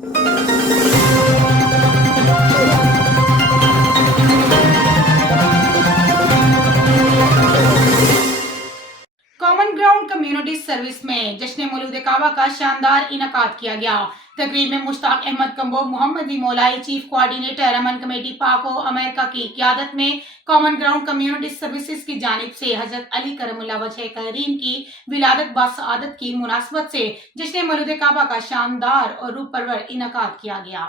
Common ground community service में जश्न मौलूद काबा का शानदार इनकाद किया गया। तकरीब में Mushtaq Ahmed Kambo, Mohammad Maulai, chief coordinator Aman committee पाको अमेरिका की क़यादत में कॉमन ग्राउंड कम्युनिटी सर्विसेज की जानिब से हजरत अली करमुल्लाह वजह करीम की विलादत बासआदत की मुनासबत से जश्न मौलूद काबा का शानदार और रूह परवर इनकाद किया गया।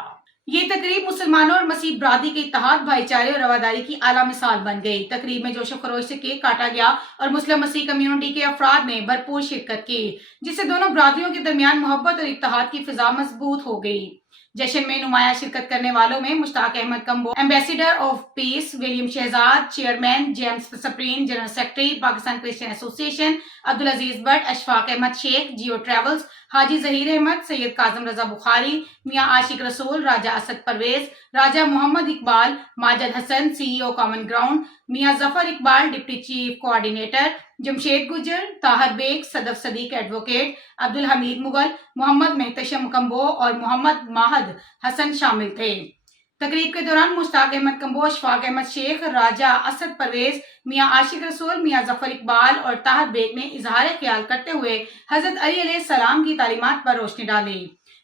ये तकरीब मुसलमानों और मसीह बरादरी के इत्तेहाद, भाईचारे और रवादारी की आला मिसाल बन गई। तकरीब में जोश खरोश से केक काटा गया और मुस्लिम मसीह कम्युनिटी के अफराद ने भरपूर शिरकत की, जिससे दोनों बरादरियों के दरमियान मोहब्बत और इत्तेहाद की फिजा मजबूत हो गई। जश्न में नुमाया शिरकत करने वालों में Mushtaq Ahmed Kambo, ambassador of peace, William Shahzad, chairman, James Sapreen, general secretary Pakistan Christian association, Abdul Aziz Bhatt, Ashfaq Ahmed Sheikh, Geo travels, Haji Zaheer Ahmed, Syed Kazim Raza Bukhari, Mian Ashiq Rasool, Raja Asad Pervez, Raja Mohammad Iqbal, Majid Hassan, CEO common ground, Mian Zafar Iqbal, deputy chief coordinator, Jamshed Gujjar, Tahir Baig, Sadaf Sadiq advocate, Abdul Hameed Mughal, Mohammad Mohtasham Kambo और मोहम्मद माहद हसन शामिल थे। तकरीब के दौरान मुश्ताक अहमद कंबो, अशफाक अहमद शेख, राजा असद परवेज, मियां आशिक रसूल, मियां जफर इकबाल और ताहर बेग ने इजहार ख्याल करते हुए हजरत अली अलैहिस्सलाम की तालीमात पर रोशनी डाली।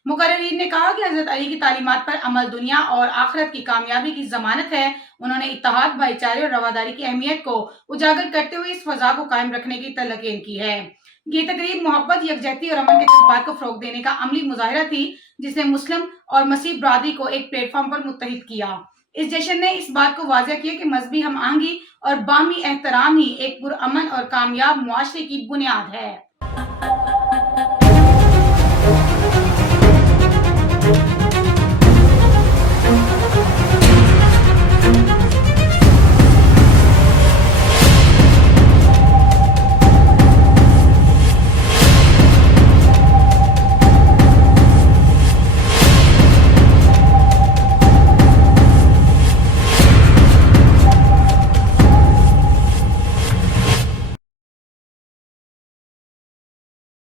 मुकर्रिरीन ने कहा कि हजरत अली की तालीमात पर अमल दुनिया और आखिरत की कामयाबी की जमानत है। उन्होंने इत्तेहाद, भाईचारे और रवादारी की अहमियत को उजागर करते हुए इस फजा को कायम रखने की तलकीन की है। ये तकरीब मोहब्बत, यकजहती और अमन के जज्बात को फरोग देने का अमली मुजाहिरा थी, जिसने मुस्लिम और मसीह बरादरी को एक प्लेटफॉर्म पर मुत्तहिद किया। इस जश्न ने इस बात को वाज़ेह किया कि मजहबी हम आहंगी और बाहमी एहतराम ही एक पुरअमन और कामयाब मुआशरे की बुनियाद है।